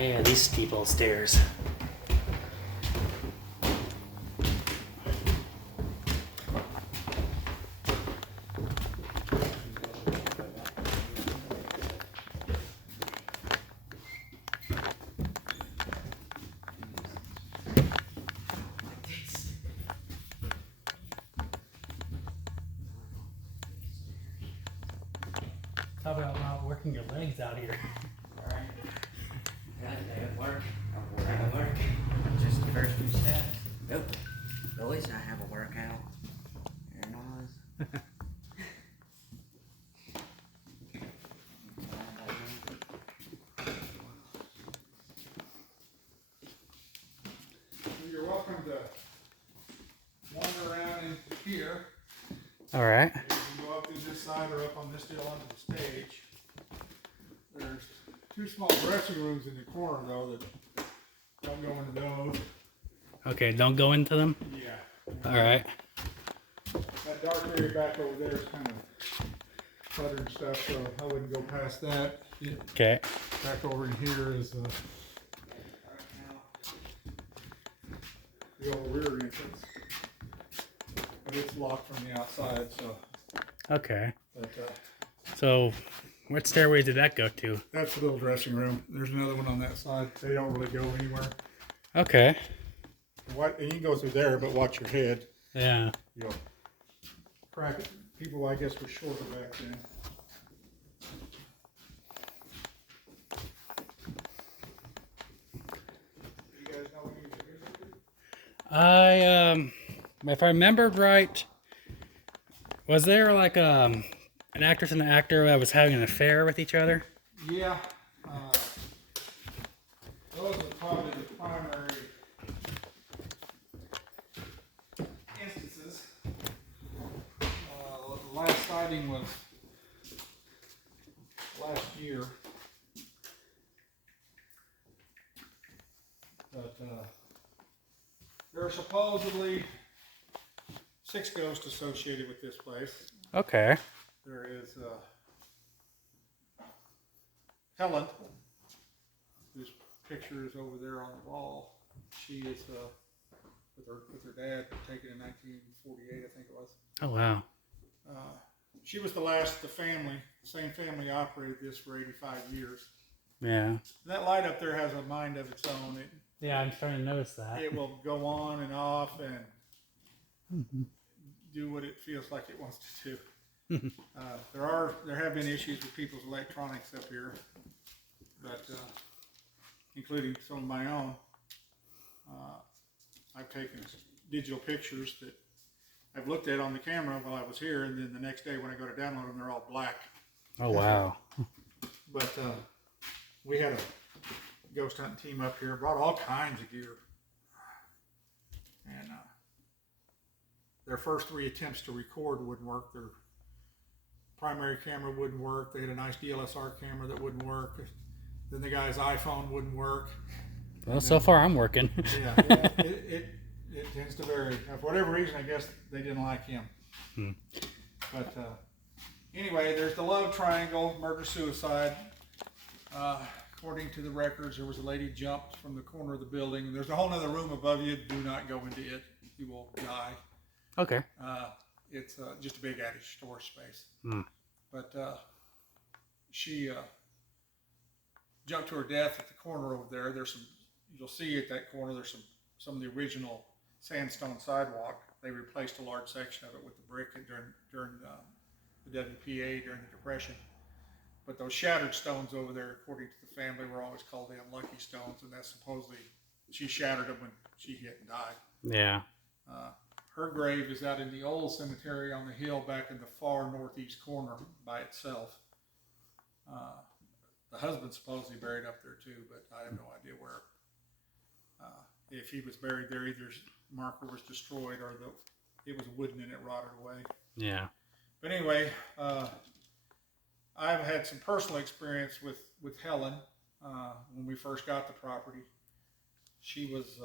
yeah, these steep old stairs. Talk about not working your legs out here. Alright. Yeah, day at work. At work. Just the first few steps. Nope. Boys, I have a workout. There it was. You're welcome to wander around into here. All right. You can go up through this side or up on this deal onto the stage. There's two small dressing rooms in the corner though that don't go into those. Okay, don't go into them. Yeah. All right. That dark area back over there is kind of clutter and stuff, so I wouldn't go past that. Okay. Back over in here is the old rear entrance, but it's locked from the outside. So. Okay. But, So, what stairways did that go to? that's the little dressing room. There's another one on that side. They don't really go anywhere. Okay. And you can go through there, but watch your head. Yeah. You'll crack it. People, I guess, were shorter back then. You guys know what you If I remembered right, was there like an actress and an actor that was having an affair with each other? Yeah. Those are probably the primary instances. The last sighting was last year. But there are supposedly 6 ghosts associated with this place. Okay. There is Helen, whose picture is over there on the wall. She is with her dad, taken in 1948, I think it was. Oh wow. She was the last. The same family operated this for 85 years. Yeah. That light up there has a mind of its own. Yeah, I'm starting to notice that. It will go on and off and do what it feels like it wants to do. There have been issues with people's electronics up here, but including some of my own. I've taken digital pictures that I've looked at on the camera while I was here, and then the next day when I go to download them, they're all black. Oh wow. But we had a ghost hunting team up here, brought all kinds of gear, and their first 3 attempts to record wouldn't work. Their primary camera wouldn't work. They had a nice DSLR camera that wouldn't work. Then the guy's iPhone wouldn't work. Well, so far I'm working. Yeah, it tends to vary. For whatever reason, I guess they didn't like him. But anyway, there's the love triangle, murder-suicide. According to the records, there was a lady jumped from the corner of the building. And there's a whole other room above you. Do not go into it. You will die. Okay. It's just a big attic storage space. But she jumped to her death at the corner over there. There's some, you'll see at that corner, there's some of the original sandstone sidewalk. They replaced a large section of it with the brick during the WPA during the Depression. But those shattered stones over there, according to the family, were always called the unlucky stones, and that's supposedly she shattered them when she hit and died. Yeah. Her grave is out in the old cemetery on the hill back in the far northeast corner by itself. The husband's supposedly buried up there too, but I have no idea where. If he was buried there, either his marker was destroyed or it was wooden and it rotted away. Yeah. But anyway, I've had some personal experience with Helen when we first got the property. She was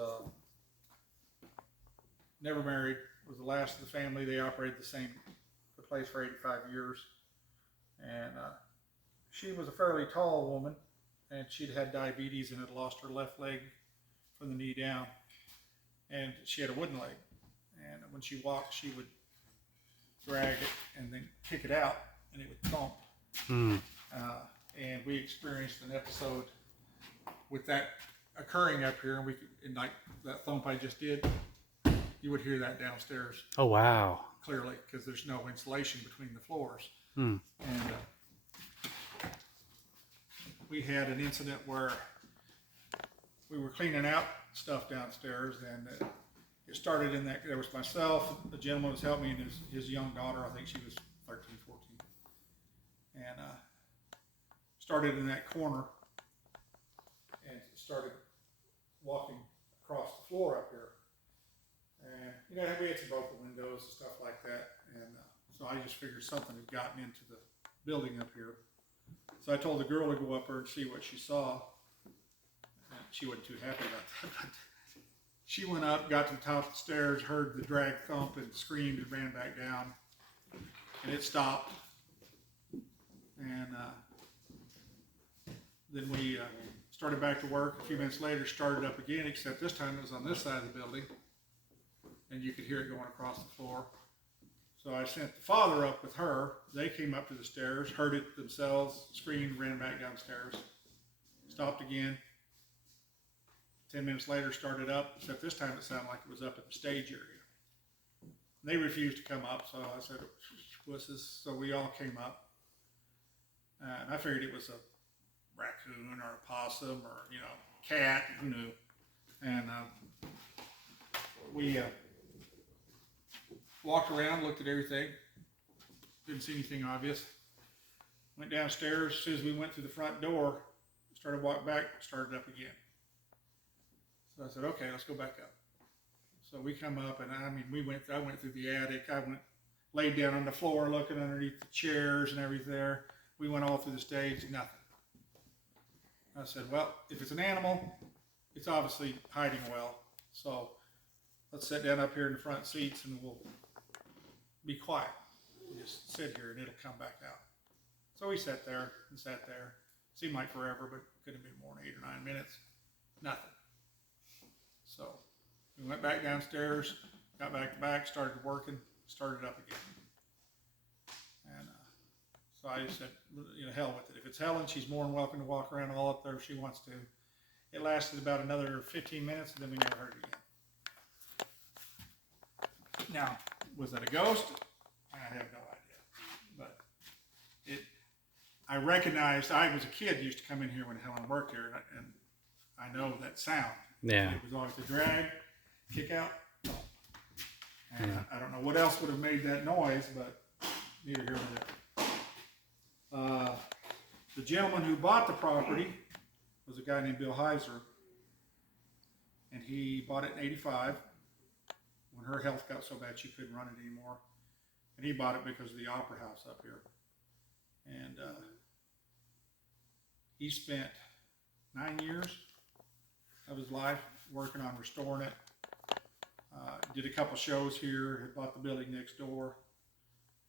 never married, was the last of the family. They operated the place for 85 years. And she was a fairly tall woman, and she'd had diabetes and had lost her left leg from the knee down, and she had a wooden leg, and when she walked, she would drag it and then kick it out, and it would thump. And we experienced an episode with that occurring up here, and and like that thump I just did, you would hear that downstairs. Oh, wow. Clearly, because there's no insulation between the floors. Hmm. And we had an incident where we were cleaning out stuff downstairs, and it started in that, there was myself, the gentleman was helping me, and his young daughter, I think she was 13, 14. And started in that corner and started walking across the floor up here. And, you know, we had some broken windows and stuff like that. And so I just figured something had gotten into the building up here. So I told the girl to go up there and see what she saw. And she wasn't too happy about that. But she went up, got to the top of the stairs, heard the drag thump, and screamed and ran back down. And it stopped. And then we started back to work. A few minutes later, started up again, except this time it was on this side of the building. And you could hear it going across the floor. So I sent the father up with her. They came up to the stairs, heard it themselves, screamed, ran back downstairs. Stopped again. 10 minutes later, started up, except this time it sounded like it was up at the stage area. And they refused to come up, so I said, what's this? So we all came up. And I figured it was a raccoon or a possum or, you know, cat, who knew. And we walked around, looked at everything, didn't see anything obvious. Went downstairs. As soon as we went through the front door, started walking back, started up again. So I said, okay, let's go back up. So we come up, and I mean, I went through the attic. I laid down on the floor, looking underneath the chairs and everything there. We went all through the stage, nothing. I said, well, if it's an animal, it's obviously hiding well. So let's sit down up here in the front seats and we'll be quiet. We'll just sit here and it'll come back out. So we sat there and sat there. Seemed like forever, but could have been more than 8 or 9 minutes. Nothing. So we went back downstairs, got back, started working, started up again. And so I just said, you know, hell with it. If it's Helen, she's more than welcome to walk around all up there if she wants to. It lasted about another 15 minutes, and then we never heard it again. Now, was that a ghost? I have no idea. But I recognized, I was a kid, used to come in here when Helen worked here, and I know that sound. Yeah. It was always the drag, kick out, thump. And I don't know what else would have made that noise, but neither here nor there. The gentleman who bought the property was a guy named Bill Heiser, and he bought it in '85 when her health got so bad she couldn't run it anymore. And he bought it because of the Opera House up here. And he spent 9 years of his life working on restoring it. Did a couple shows here, had bought the building next door,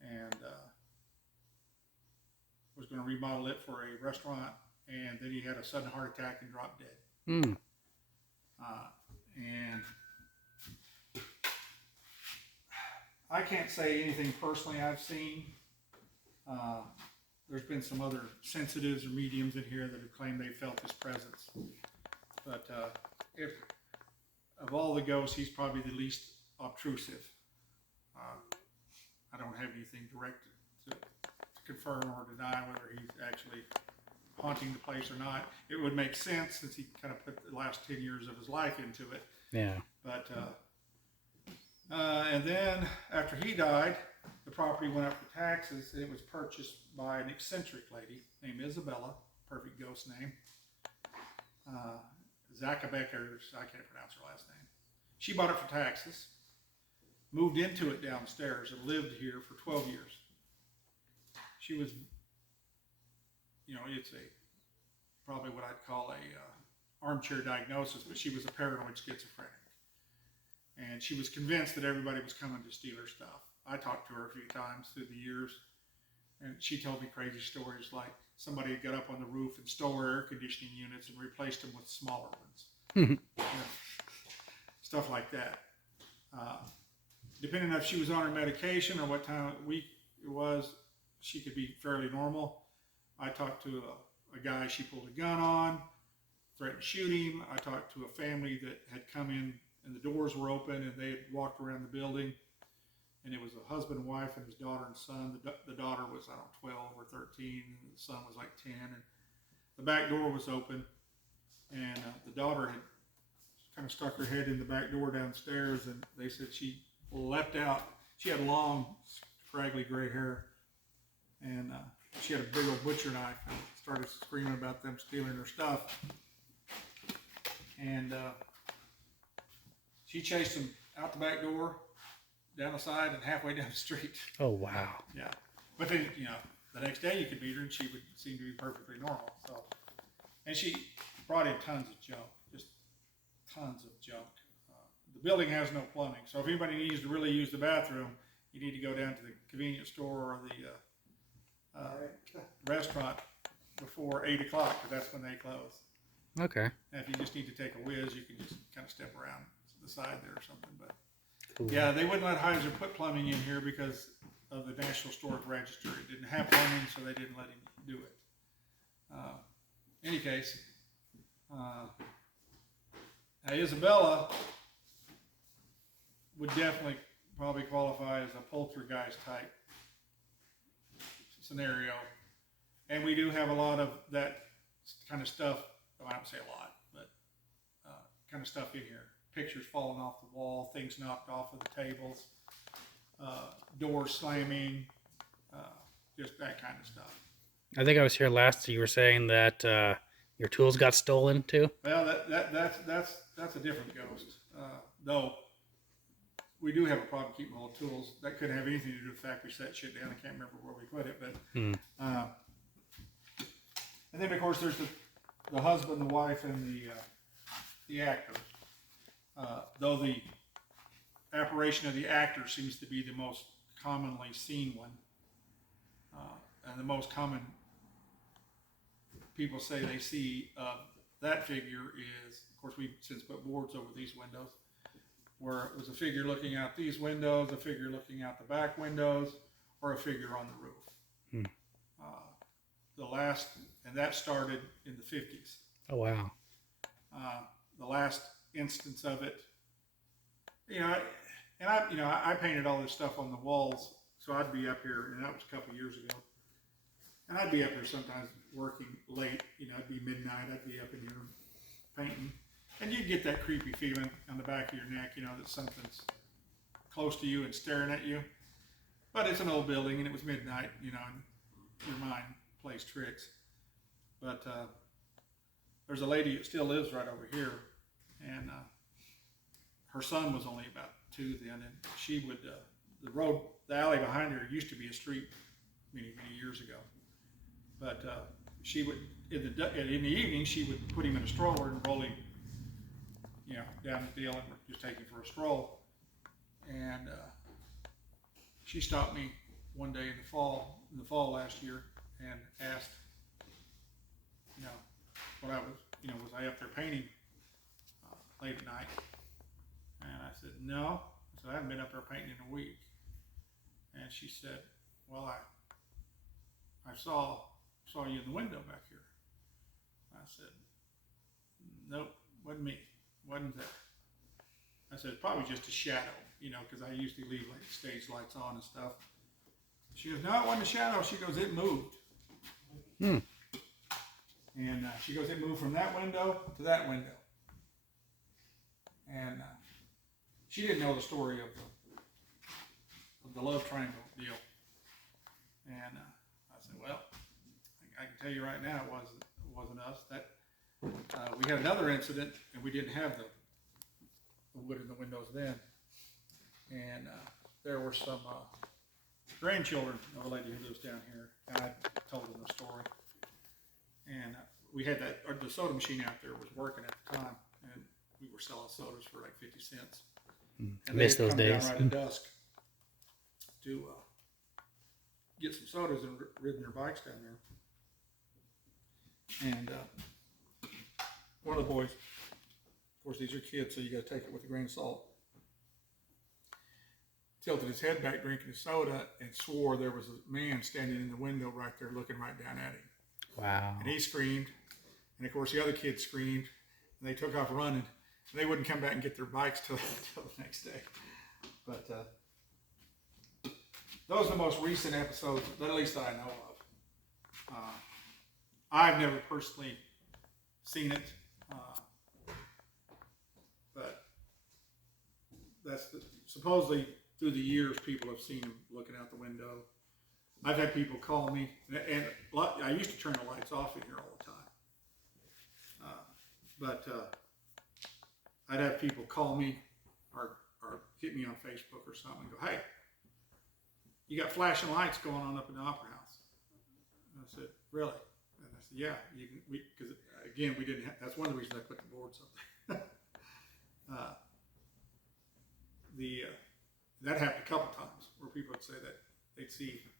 and was going to remodel it for a restaurant, and then he had a sudden heart attack and dropped dead. And I can't say anything personally I've seen. There's been some other sensitives or mediums in here that have claimed they felt his presence. But if of all the ghosts, he's probably the least obtrusive. I don't have anything direct to confirm or deny whether he's actually haunting the place or not. It would make sense since he kind of put the last 10 years of his life into it. Yeah. But and then after he died, the property went up for taxes, and it was purchased by an eccentric lady named Isabella, perfect ghost name. Zackabeckers, I can't pronounce her last name. She bought it for taxes, moved into it downstairs, and lived here for 12 years. She was, you know, it's probably what I'd call a armchair diagnosis, but she was a paranoid schizophrenic. And she was convinced that everybody was coming to steal her stuff. I talked to her a few times through the years, And she told me crazy stories like somebody had got up on the roof and stole her air conditioning units and replaced them with smaller ones. You know, stuff like that. Depending on if she was on her medication or what time of week it was, she could be fairly normal. I talked to a guy she pulled a gun on, threatened to shoot him. I talked to a family that had come in and the doors were open and they had walked around the building. And it was a husband and wife and his daughter and son. The daughter was, I don't know, 12 or 13, and the son was like 10. And the back door was open, and the daughter had kind of stuck her head in the back door downstairs, and they said she leapt out. She had long, scraggly gray hair, and she had a big old butcher knife and started screaming about them stealing her stuff. And she chased them out the back door, down the side, and halfway down the street. Oh, wow. Yeah. But then, the next day you could meet her and she would seem to be perfectly normal. So, and she brought in tons of junk, just tons of junk. The building has no plumbing. So if anybody needs to really use the bathroom, you need to go down to the convenience store or the restaurant before 8 o'clock, because that's when they close. Okay. And if you just need to take a whiz, you can just kind of step around to the side there or something. But Cool. yeah, they wouldn't let Heiser put plumbing in here because of the National Historic Register. It didn't have plumbing, so they didn't let him do it. Any case, Isabella would definitely probably qualify as a poltergeist type scenario. And we do have a lot of that kind of stuff. Well, I don't say a lot, but kind of stuff in here. Pictures falling off the wall, things knocked off of the tables, doors slamming, just that kind of stuff. I think I was here last. You were saying that your tools got stolen too. Well, that's a different ghost. Though we do have a problem keeping all the tools. That couldn't have anything to do with the fact we set shit down. I can't remember where we put it, but and then of course there's the husband, the wife, and the actor. Though the apparition of the actor seems to be the most commonly seen one, and the most common people say they see that figure is, of course, we've since put boards over these windows, where it was a figure looking out these windows, a figure looking out the back windows, or a figure on the roof. The last, and that started in the 50s. Oh, wow. The last instance of it, I painted all this stuff on the walls, so I'd be up here, and that was a couple of years ago, and I'd be up here sometimes working late, it'd be midnight, I'd be up in here painting, and you'd get that creepy feeling on the back of your neck, that something's close to you and staring at you, but it's an old building, and it was midnight, and your mind plays tricks. But there's a lady that still lives right over here, and her son was only about 2 then, and she would, the alley behind her used to be a street many years ago, but she would, in the evening, she would put him in a stroller and roll him, down the deal and just take him for a stroll. And she stopped me one day in the fall last year and asked, what I was, was I up there painting late at night? And I said, no. I said, I haven't been up there painting in a week. And she said, well, I saw you in the window back here. I said, nope, wasn't me, wasn't there. I said, it's probably just a shadow, because I usually leave like stage lights on and stuff. She goes, no, it wasn't a shadow. She goes, it moved. And she goes, it moved from that window to that window. And she didn't know the story of the love triangle deal. And I said, well, I can tell you right now, it wasn't us. That we had another incident, and we didn't have the wood in the windows then. And there were some grandchildren of a lady who lives down here, and I told them the story. And we had the soda machine out there was working at the time, and we were selling sodas for like 50 cents. I miss those days. Down right at dusk to get some sodas and ridden their bikes down there. And one of the boys, of course, these are kids, so you got to take it with a grain of salt, tilted his head back drinking his soda and swore there was a man standing in the window right there looking right down at him. Wow. And he screamed. And of course, the other kids screamed. And they took off running. And they wouldn't come back and get their bikes till the next day. But those are the most recent episodes, that at least I know of. I've never personally seen it. But that's supposedly through the years, people have seen him looking out the window. I've had people call me, and I used to turn the lights off in here all the time. But I'd have people call me or hit me on Facebook or something and go, "Hey, you got flashing lights going on up in the Opera House." And I said, "Really?" And I said, "Yeah, because again, we didn't have, that's one of the reasons I put the boards up there." That happened a couple times where people would say that they'd see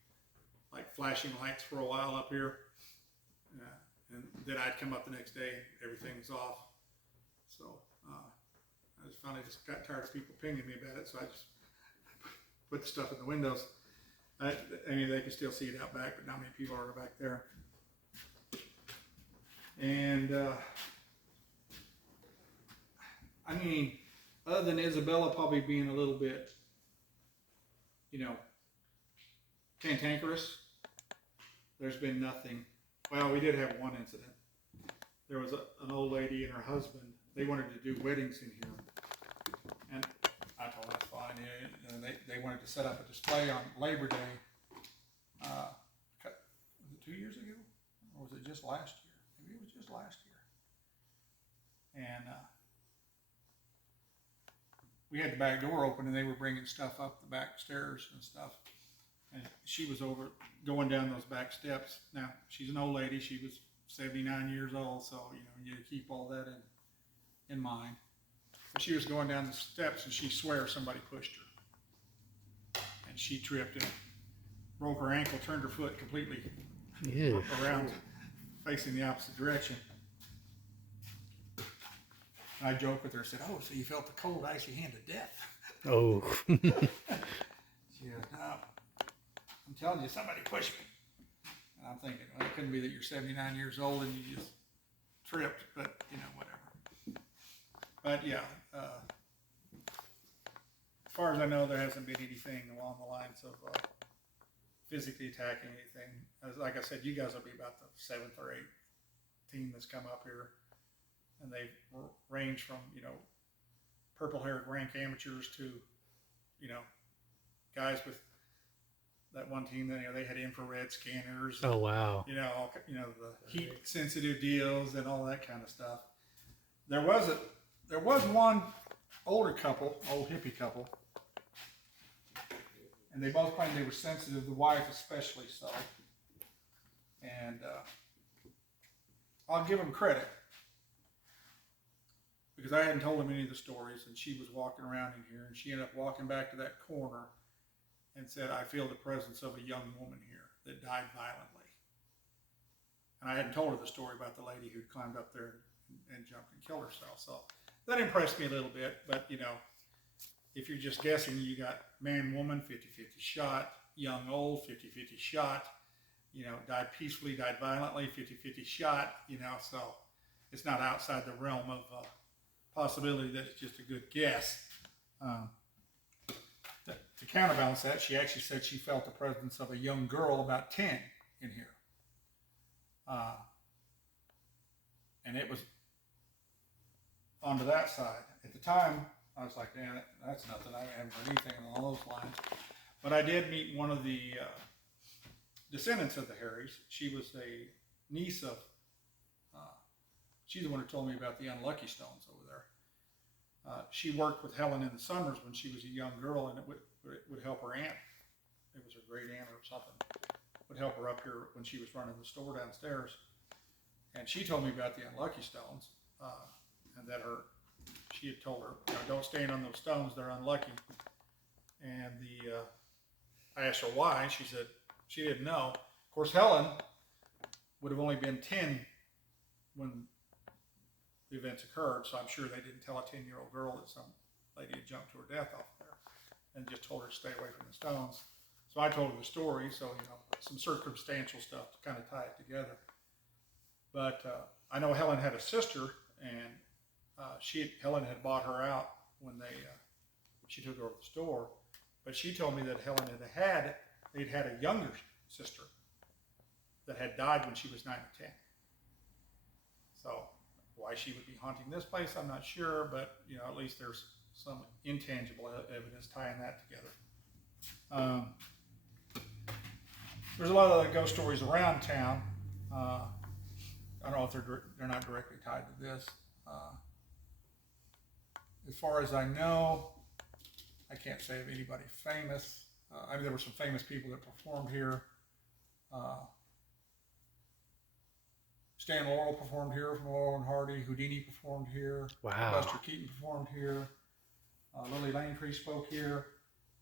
like flashing lights for a while up here, and then I'd come up the next day and everything's off. So I just finally got tired of people pinging me about it, so I just put the stuff in the windows. I mean, they can still see it out back, but not many people are back there. And I mean, other than Isabella probably being a little bit, cantankerous, there's been nothing. Well, we did have one incident. There was an old lady and her husband. They wanted to do weddings in here. And I told them that's fine. Yeah. And they wanted to set up a display on Labor Day. Was it 2 years ago? Or was it just last year? Maybe it was just last year. And we had the back door open, and they were bringing stuff up the back stairs and stuff. And she was over going down those back steps. Now, she's an old lady. She was 79 years old, so you keep all that in mind. But she was going down the steps, and she swears somebody pushed her, and she tripped and broke her ankle, turned her foot completely around, facing the opposite direction. And I joked with her, said, "Oh, so you felt the cold, icy hand of death." Oh. She goes, "No, I'm telling you, somebody pushed me." And I'm thinking, well, it couldn't be that you're 79 years old and you just tripped, but whatever. But yeah, as far as I know, there hasn't been anything along the lines of physically attacking anything. Like I said, you guys will be about the 7th or 8th team that's come up here. And they range from, purple-haired rank amateurs to, guys with that one team that, they had infrared scanners. Oh, wow. The heat-sensitive deals and all that kind of stuff. There was one older couple, old hippie couple, and they both claimed they were sensitive, the wife especially so. And I'll give them credit, because I hadn't told him any of the stories, and she was walking around in here, and she ended up walking back to that corner and said, "I feel the presence of a young woman here that died violently." And I hadn't told her the story about the lady who climbed up there and jumped and killed herself. So that impressed me a little bit. But, if you're just guessing, you got man, woman, 50-50 shot, young, old, 50-50 shot, died peacefully, died violently, 50-50 shot, so it's not outside the realm of possibility that it's just a good guess. To counterbalance that, she actually said she felt the presence of a young girl about 10 in here. And it was onto that side. At the time, I was like, "Man, that's nothing. I haven't heard anything along those lines." But I did meet one of the descendants of the Harrys. She was a niece of, she's the one who told me about the unlucky stones over there. She worked with Helen in the summers when she was a young girl, and it would help her aunt. It was her great aunt or something. Would help her up here when she was running the store downstairs. And she told me about the unlucky stones, and that she had told her, "Don't stand on those stones, they're unlucky." And I asked her why, and she said, she didn't know. Of course, Helen would have only been 10 when the events occurred, so I'm sure they didn't tell a 10-year-old girl that some lady had jumped to her death off there, and just told her to stay away from the stones. So I told her the story, so some circumstantial stuff to kind of tie it together. But I know Helen had a sister, and Helen had bought her out when she took over the store. But she told me that Helen they'd had a younger sister that had died when she was 9 or 10. So why she would be haunting this place, I'm not sure, but at least there's some intangible evidence tying that together. There's a lot of other ghost stories around town. I don't know if they're not directly tied to this. As far as I know, I can't say of anybody famous. There were some famous people that performed here. Stan Laurel performed here from Laurel and Hardy. Houdini performed here. Wow. Buster Keaton performed here. Lily Langtry spoke here.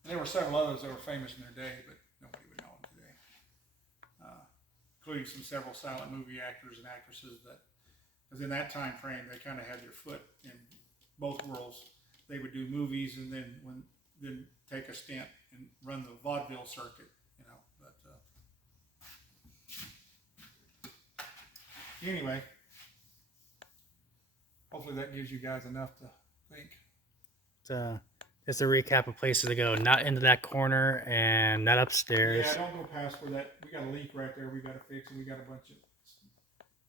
And there were several others that were famous in their day, but nobody would know them today. Including several silent movie actors and actresses because in that time frame, they kind of had their foot in both worlds. They would do movies and then take a stint and run the vaudeville circuit, But anyway, hopefully that gives you guys enough to think. Just a recap of places to go. Not into that corner and not upstairs. Yeah, don't go past where we got a leak right there. We got to fix it. We got a bunch of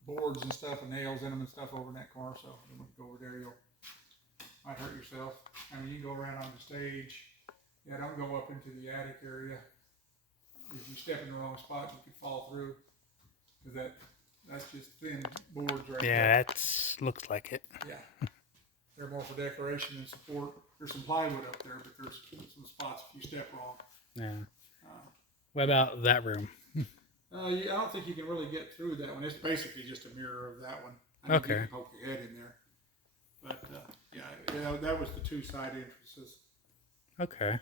boards and stuff and nails in them and stuff over in that corner. So when you go over there, you might hurt yourself. You can go around on the stage. Yeah, don't go up into the attic area. If you step in the wrong spot, you could fall through. Because that's just thin boards right there. Yeah, that looks like it. Yeah. They're more for decoration than support. There's some plywood up there, but there's some spots if you step wrong. Yeah. What about that room? I don't think you can really get through that one. It's basically just a mirror of that one. Okay. You can poke your head in there. But, that was the two side entrances. Okay.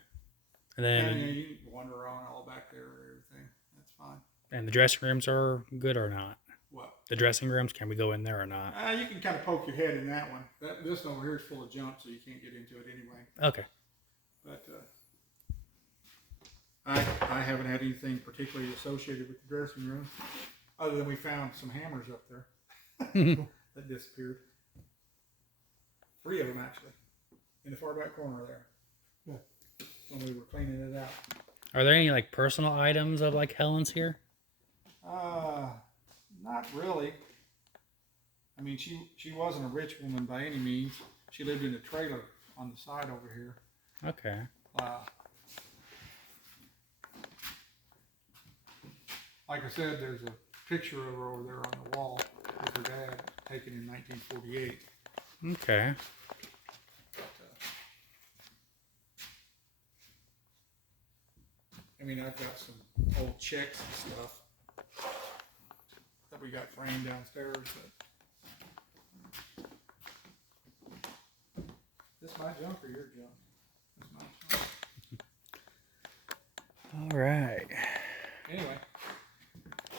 And then... you can wander around all back there and everything. That's fine. And the dressing rooms are good or not? What? The dressing rooms, can we go in there or not? You can kind of poke your head in that one. This one over here is full of junk, so you can't get into it anyway. Okay. But I haven't had anything particularly associated with the dressing room, other than we found some hammers up there that disappeared. 3 of them, actually, in the far back corner there. Yeah. When we were cleaning it out. Are there any personal items of Helen's here? Not really. She wasn't a rich woman by any means. She lived in a trailer on the side over here. Okay. Like I said, there's a picture of her over there on the wall with her dad, taken in 1948. Okay. I've got some old checks and stuff that we got framed downstairs. But this my junk or your junk? This my junk. All right. Anyway,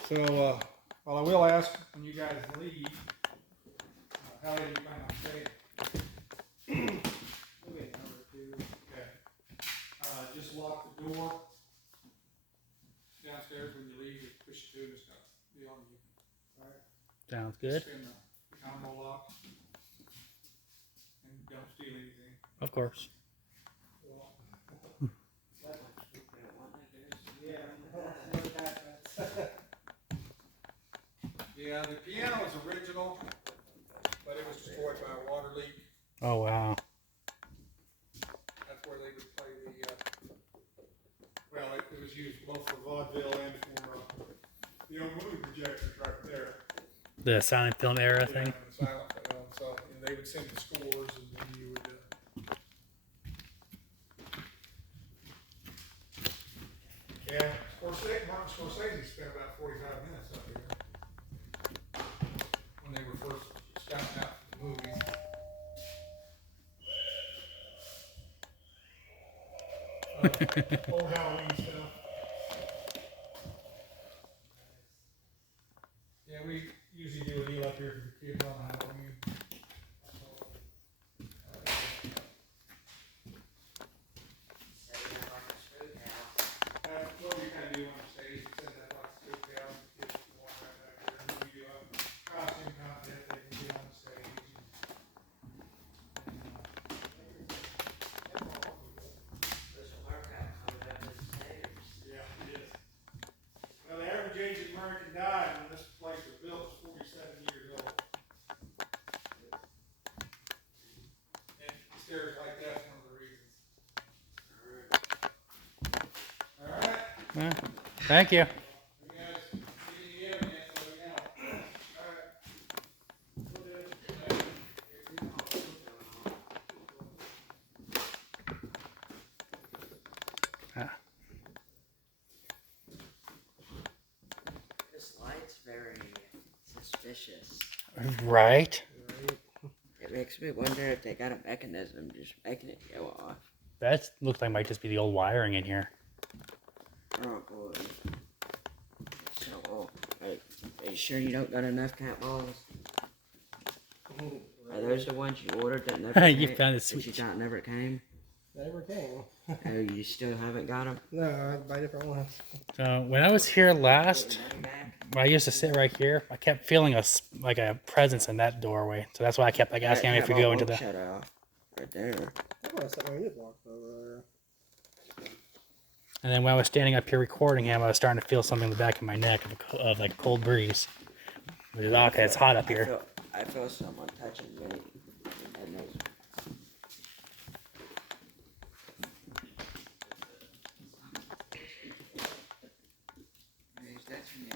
so I will ask when you guys leave, how do you plan on staying? Okay, number 2. Okay. Just lock the door downstairs when you leave. Just push it to and stuff. Be on you. All right. Sounds good. Spin the combo lock and don't steal anything. Of course. Yeah, the piano is original, but it was destroyed by a water leak. Oh, wow. That's where they would play it was used both for vaudeville and for the old movie projectors right there. The silent film era thing? The silent film. So they would send the scores and then you would... Martin Scorsese spent about 45 minutes up here when they were first scouting out for the movies. Old Halloween stuff. usually do a deal up here for the kids on Halloween. That's what we kind of do on the stage. We set that like spook out, and the kids can walk right back there. And we do a costume contest. They can get on the stage. There's a workout coming up in the stairs. Yeah, it is. Well, the average age of American died when this place was built was 47 years old. And stairs like that's one of the reasons. All right. Well, thank you. You guys, see you again, man, so we know. All right. We'll do it. This light's very suspicious. Right. It makes me wonder if they got a mechanism just making it go off. That looks like might just be the old wiring in here. Oh boy. So old. Are you sure you don't got enough cat balls? Are those the ones you ordered that never came? You found the That you switch. thought never came? Never came. Oh, you still haven't got them? No, I buy different ones. So when I was here last, when I used to sit right here, I kept feeling like a presence in that doorway. So that's why I kept like asking him if we go into the. Shut off. Right there. I want to set my music box over And then when I was standing up here recording him, I was starting to feel something in the back of my neck of like a cold breeze. Which is okay. It's hot up here. I feel someone touching me. And there's touching me.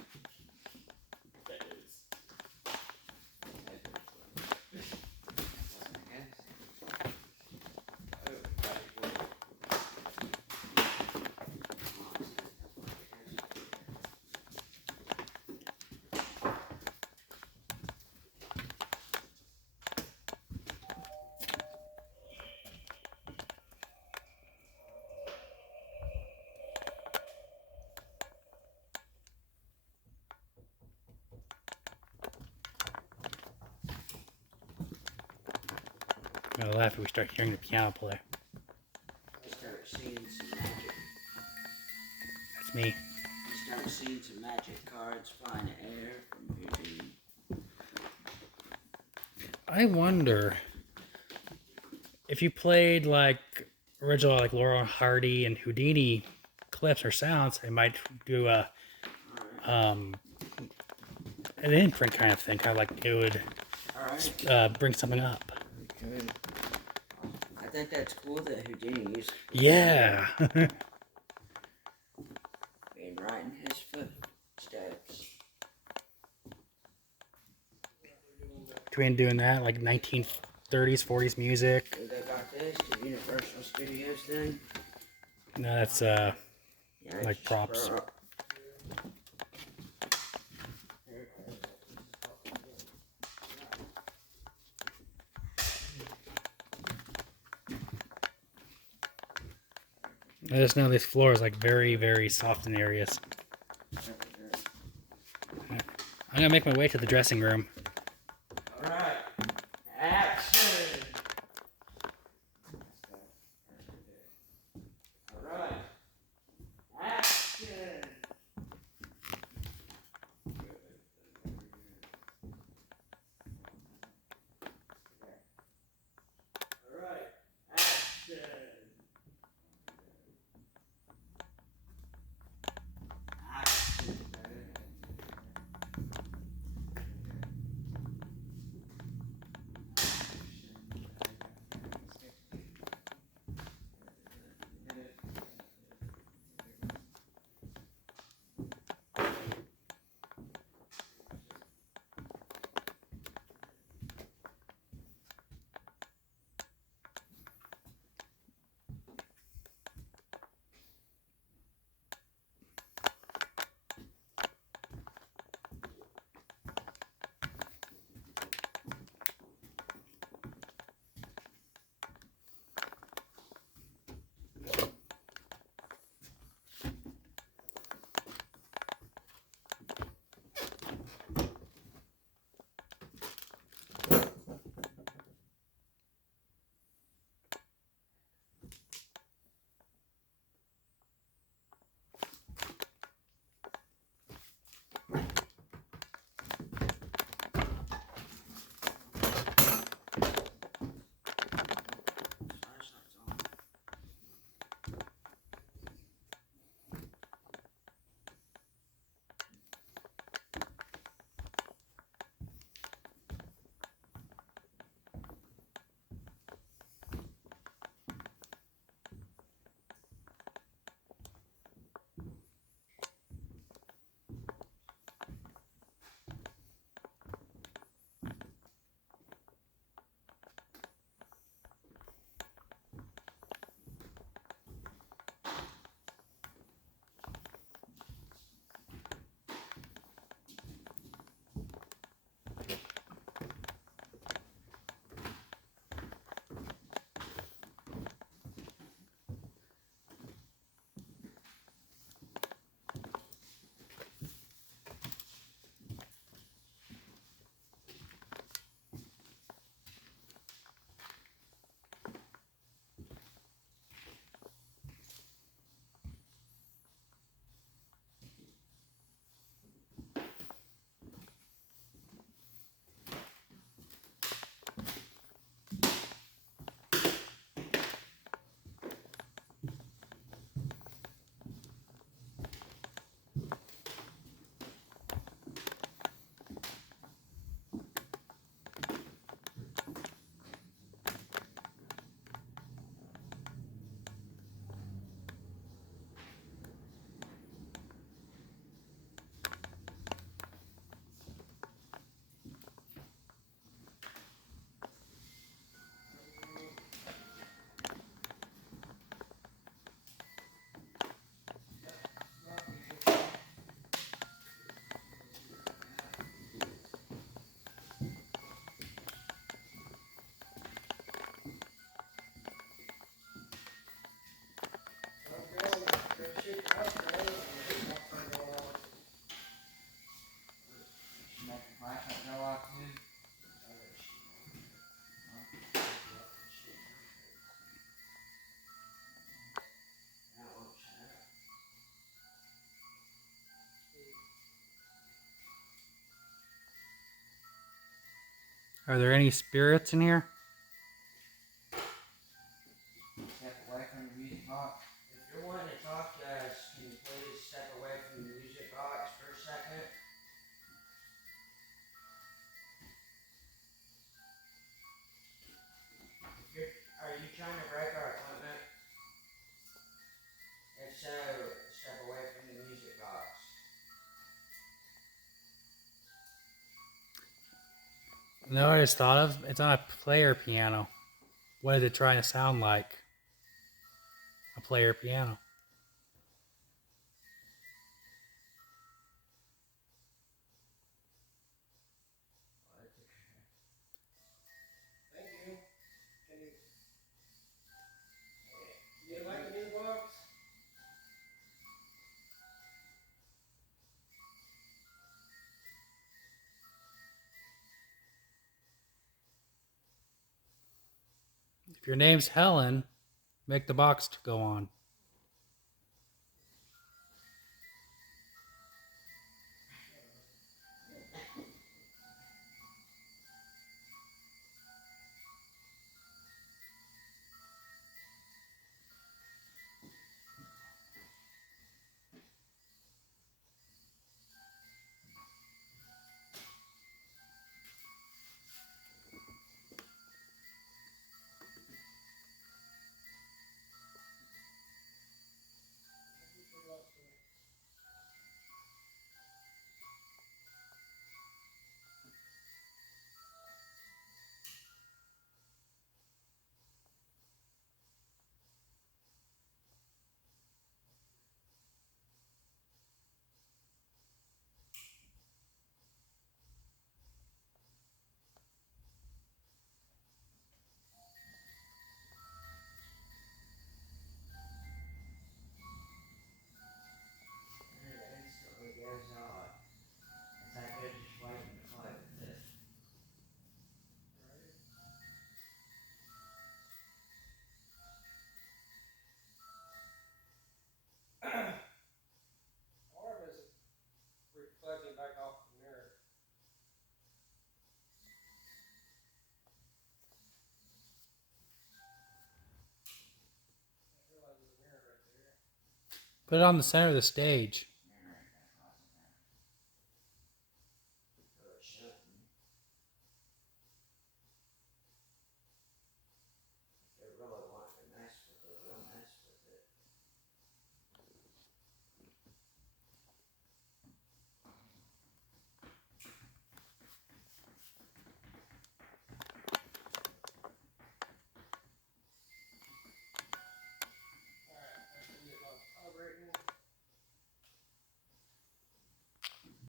I'm gonna laugh if we start hearing the piano play. You start seeing some magic. That's me. You start seeing some magic cards flying in the air from Houdini. I wonder if you played like original like Laurel and Hardy and Houdini clips or sounds, it might do a an imprint kind of thing, kind of like it would bring something up. Okay. I think that's cool that Houdini used Yeah. being right in his footsteps. Between doing that, like 1930s, 40s music. So they got this, the Universal Studios thing. No, that's Yeah, like it's props. prop. I just know this floor is like very, very soft in areas. I'm gonna make my way to the dressing room. Alright, action! Alright, action! Alright, action! Action! Are there any spirits in here? Step away from the music box. If you're wanting to talk to us, can you please step away from the music box for a second? Are you trying to break our equipment? If so, step away from the music box. No, I just thought of. It's on a player piano. What is it trying to sound like? A player piano. Thank you. You like the new box? If your name's Helen, make the box to go on. It instantly goes off. It's like they're just waiting to play with it. Or is it reflecting back off the mirror? I realize there's a mirror right there. Put it on the center of the stage.